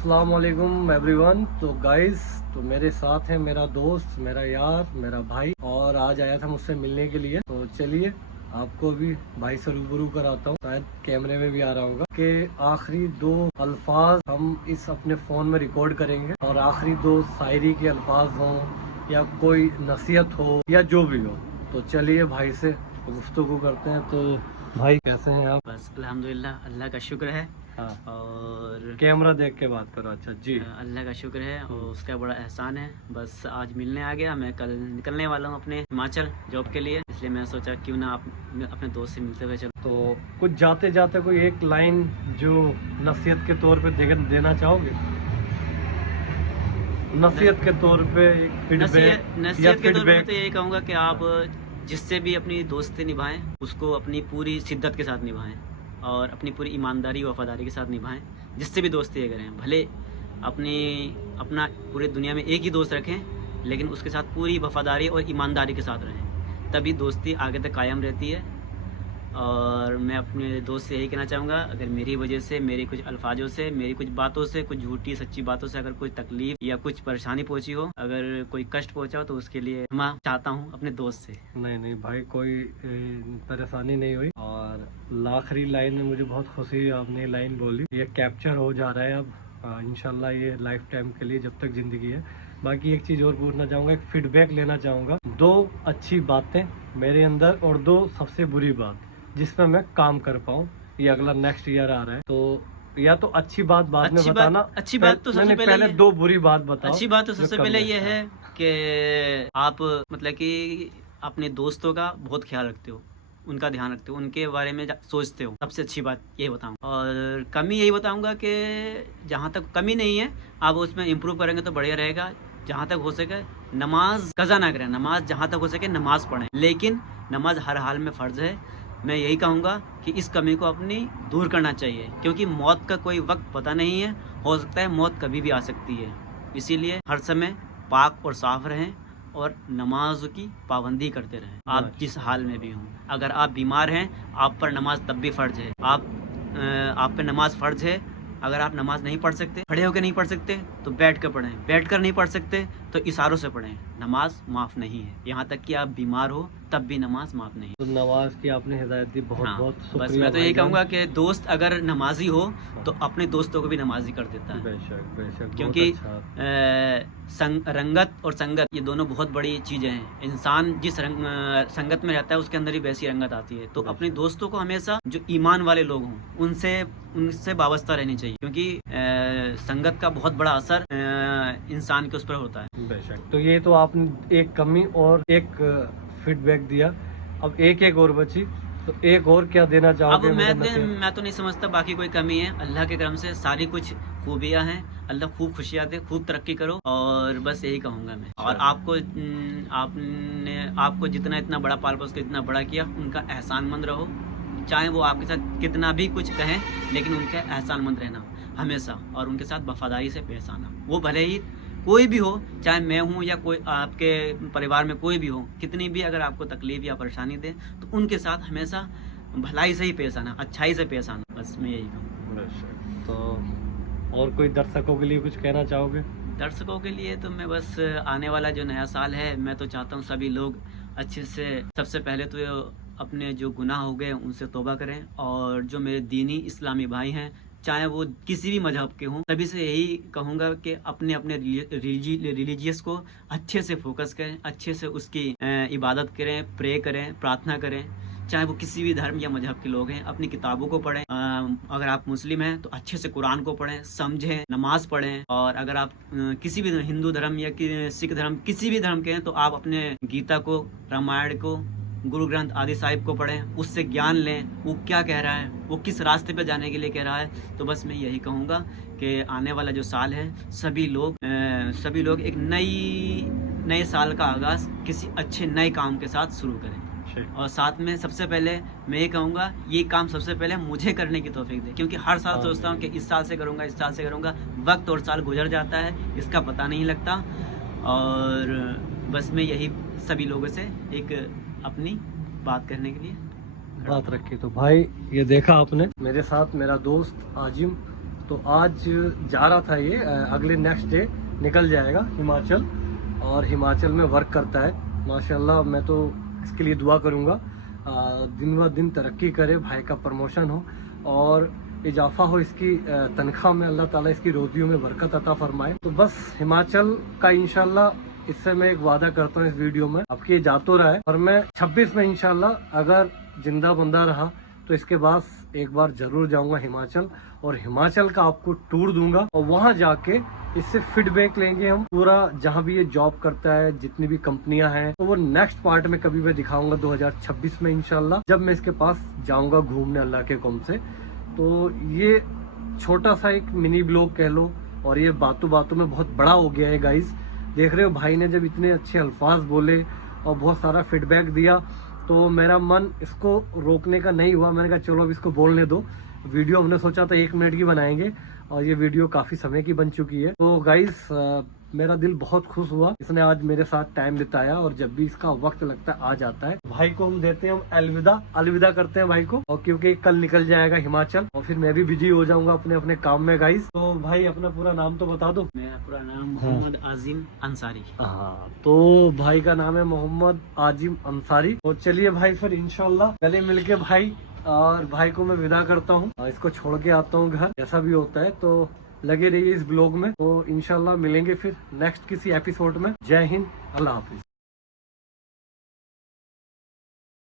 अस्सलाम वालेकुम एवरीवन। तो गाइस, तो मेरे साथ है मेरा दोस्त, मेरा यार, मेरा भाई, और आज आया था मुझसे मिलने के लिए। तो चलिए आपको भी भाई से रूबरू कराता हूँ, शायद कैमरे में भी आ रहा होगा कि आखिरी दो अल्फाज हम इस अपने फ़ोन में रिकॉर्ड करेंगे, और आखिरी दो शायरी के अल्फाज हों या कोई नसीहत हो या जो भी हो। तो चलिए भाई से गुफ्तगू करते हैं। तो भाई कैसे हैं आप? बस अल्हम्दुलिल्लाह, अल्लाह का शुक्र है। हाँ, और कैमरा देख के बात करो। अच्छा जी। अल्लाह का शुक्र है और उसका बड़ा एहसान है। बस आज मिलने आ गया। मैं कल निकलने वाला हूँ अपने हिमाचल जॉब के लिए, इसलिए मैं सोचा क्यों ना आप अपने दोस्त से मिलते हुए चलो। तो कुछ जाते जाते कोई एक लाइन जो नसीहत के तौर पे देना चाहोगे? नसीहत के तौर पे फीडबैक या नसीहत के तौर पर मैं फीडबैक। तो यही कहूँगा कि आप जिससे भी अपनी दोस्ती निभाएं उसको अपनी पूरी शिद्दत के साथ निभाएं और अपनी पूरी ईमानदारी वफादारी के साथ निभाएं। जिससे भी दोस्ती करें, भले अपना पूरे दुनिया में एक ही दोस्त रखें, लेकिन उसके साथ पूरी वफादारी और ईमानदारी के साथ रहें, तभी दोस्ती आगे तक कायम रहती है। और मैं अपने दोस्त से यही कहना चाहूँगा, अगर मेरी वजह से, मेरी कुछ अल्फाजों से, मेरी कुछ बातों से, कुछ झूठी सच्ची बातों से अगर कोई तकलीफ या कुछ परेशानी पहुंची हो, अगर कोई कष्ट पहुंचा हो, तो उसके लिए मैं चाहता हूँ अपने दोस्त से। नहीं नहीं भाई, कोई परेशानी नहीं हुई। और आखिरी लाइन में मुझे बहुत खुशी हुई, आपने लाइन बोली, ये कैप्चर हो जा रहा है अब। इंशाल्लाह ये लाइफ टाइम के लिए, जब तक जिंदगी है। बाकी एक चीज़ और पूछना चाहूँगा, एक फीडबैक लेना चाहूँगा। दो अच्छी बातें मेरे अंदर और दो सबसे बुरी बात जिस पर मैं काम कर पाऊँ। ये अगला नेक्स्ट ईयर आ रहा है, तो या तो अच्छी बात बाद में बताना। अच्छी बात तो सबसे पहले दो बुरी बात बताओ। अच्छी बात तो सबसे जो पहले कम ये है। है कि आप मतलब कि अपने दोस्तों का बहुत ख्याल रखते हो, उनका ध्यान रखते हो, उनके बारे में सोचते हो। सबसे अच्छी बात यही बताऊँ। और कमी यही बताऊँगा कि जहाँ तक कमी नहीं है, आप उसमें इम्प्रूव करेंगे तो बढ़िया रहेगा। जहाँ तक हो सके नमाज कज़ा ना करें, नमाज जहाँ तक हो सके नमाज पढ़ें, लेकिन नमाज हर हाल में फ़र्ज़ है। मैं यही कहूँगा कि इस कमी को अपनी दूर करना चाहिए, क्योंकि मौत का कोई वक्त पता नहीं है, हो सकता है मौत कभी भी आ सकती है। इसीलिए हर समय पाक और साफ रहें और नमाज की पाबंदी करते रहें, आप जिस हाल में भी हों। अगर आप बीमार हैं, आप पर नमाज तब भी फ़र्ज़ है। आप पे नमाज फ़र्ज़ है। अगर आप नमाज नहीं पढ़ सकते, खड़े होकर नहीं पढ़ सकते, तो बैठ कर पढ़ें। बैठ कर नहीं पढ़ सकते तो इशारों से पढ़ें। नमाज माफ़ नहीं है, यहाँ तक कि आप बीमार हो तब भी नमाज माफ़ नहीं। तो नवाज की आपने हिदायत दी, बहुत हाँ, बहुत बस शुक्रिया मैं तो यही भाईजान। कहूँगा कि दोस्त अगर नमाजी हो तो अपने दोस्तों को भी नमाजी कर देता है, बेशक बेशक, क्योंकि बहुत अच्छा। रंगत और संगत ये दोनों बहुत बड़ी चीज़ें हैं। इंसान जिस संगत में रहता है उसके अंदर ही वैसी रंगत आती है। तो अपने दोस्तों को हमेशा जो ईमान वाले लोग हों उनसे वाबस्ता रहनी चाहिए, क्योंकि संगत का बहुत बड़ा असर इंसान के उस पर होता है। बेशक। तो ये तो आपने एक कमी और एक फीडबैक दिया, अब एक और बची, तो एक और क्या देना अब चाहोगे मुझे नसीहत? मैं तो नहीं समझता बाकी कोई कमी है। अल्लाह के करम से सारी कुछ खूबियाँ हैं। अल्लाह खूब खुशियाँ दे, खूब तरक्की करो, और बस यही कहूँगा मैं। और आपको जितना इतना बड़ा पाल पोस के इतना बड़ा किया, उनका एहसानमंद रहो। चाहे वो आपके साथ कितना भी कुछ कहें, लेकिन उनका एहसानमंद रहना हमेशा, और उनके साथ वफादारी से पेश आना। वो भले ही कोई भी हो, चाहे मैं हूँ या कोई आपके परिवार में कोई भी हो, कितनी भी अगर आपको तकलीफ या परेशानी दे, तो उनके साथ हमेशा भलाई से ही पेश आना, अच्छाई से पेश आना। बस मैं यही कहूँ। बेशक। तो और कोई दर्शकों के लिए कुछ कहना चाहोगे? दर्शकों के लिए तो मैं बस आने वाला जो नया साल है, मैं तो चाहता हूँ सभी लोग अच्छे से, सबसे पहले तो अपने जो गुनाह हो गए उनसे तौबा करें, और जो मेरे दीनी इस्लामी भाई हैं, चाहे वो किसी भी मजहब के हों, सभी से यही कहूँगा कि अपने अपने रिलीजियस को अच्छे से फोकस करें, अच्छे से उसकी इबादत करें, प्रे करें, प्रार्थना करें। चाहे वो किसी भी धर्म या मजहब के लोग हैं, अपनी किताबों को पढ़ें। अगर आप मुस्लिम हैं तो अच्छे से कुरान को पढ़ें, समझें, नमाज पढ़ें। और अगर आप किसी भी हिंदू धर्म या सिख धर्म, किसी भी धर्म के हैं, तो आप अपने गीता को, रामायण को, गुरु ग्रंथ आदि साहिब को पढ़ें, उससे ज्ञान लें, वो क्या कह रहा है, वो किस रास्ते पे जाने के लिए कह रहा है। तो बस मैं यही कहूँगा कि आने वाला जो साल है, सभी लोग एक नए साल का आगाज़ किसी अच्छे नए काम के साथ शुरू करें। और साथ में सबसे पहले मैं ये कहूँगा, ये काम सबसे पहले मुझे करने की तौफीक दे, क्योंकि हर साल सोचता हूँ कि इस साल से करूँगा, वक्त और साल गुजर जाता है, इसका पता नहीं लगता। और बस मैं यही सभी लोगों से एक अपनी बात करने के लिए बात रखी। तो भाई, ये देखा आपने, मेरे साथ मेरा दोस्त आजिम, तो आज जा रहा था ये, अगले नेक्स्ट डे निकल जाएगा हिमाचल, और हिमाचल में वर्क करता है माशाल्लाह। मैं तो इसके लिए दुआ करूँगा दिन ब दिन तरक्की करे, भाई का प्रमोशन हो और इजाफा हो इसकी तनख्वाह में, अल्लाह ताला इसकी रोटियों में बरकत अता फरमाए। तो बस हिमाचल का इंशाल्लाह इससे मैं एक वादा करता हूँ इस वीडियो में, आपकी ये जा तो रहा है, और मैं 26 में इंशाल्लाह अगर जिंदा बंदा रहा तो इसके बाद एक बार जरूर जाऊंगा हिमाचल, और हिमाचल का आपको टूर दूंगा, और वहां जाके इससे फीडबैक लेंगे हम पूरा, जहां भी ये जॉब करता है, जितनी भी कंपनियां हैं, तो वो नेक्स्ट पार्ट में कभी मैं दिखाऊंगा 2026 में इंशाल्लाह, जब मैं इसके पास जाऊंगा घूमने अल्लाह के हुक्म से। तो ये छोटा सा एक मिनी ब्लॉग कह लो, और ये बातों बातों में बहुत बड़ा हो गया है गाइस। देख रहे हो भाई ने जब इतने अच्छे अल्फाज बोले और बहुत सारा फीडबैक दिया, तो मेरा मन इसको रोकने का नहीं हुआ। मैंने कहा चलो अब इसको बोलने दो। वीडियो हमने सोचा था 1 मिनट की बनाएंगे, और ये वीडियो काफी समय की बन चुकी है। तो गाइस मेरा दिल बहुत खुश हुआ, इसने आज मेरे साथ टाइम बिताया, और जब भी इसका वक्त लगता है आ जाता है। भाई को हम देते हैं हम अलविदा करते हैं भाई को, और क्योंकि कल निकल जाएगा हिमाचल, और फिर मैं भी बिजी हो जाऊंगा अपने अपने काम में गाइस। तो भाई अपना पूरा नाम तो बता दो। मेरा पूरा नाम मोहम्मद आजिम अंसारी। हाँ, तो भाई का नाम है मोहम्मद आजिम अंसारी। तो चलिए भाई फिर इंशाल्लाह गले मिलके भाई, और भाई को मैं विदा करता हूँ, इसको छोड़ के आता हूँ घर, जैसा भी होता है। तो लगे रहिए इस ब्लॉग में, तो इंशाल्लाह मिलेंगे फिर नेक्स्ट किसी एपिसोड में। जय हिंद, अल्लाह हाफिज।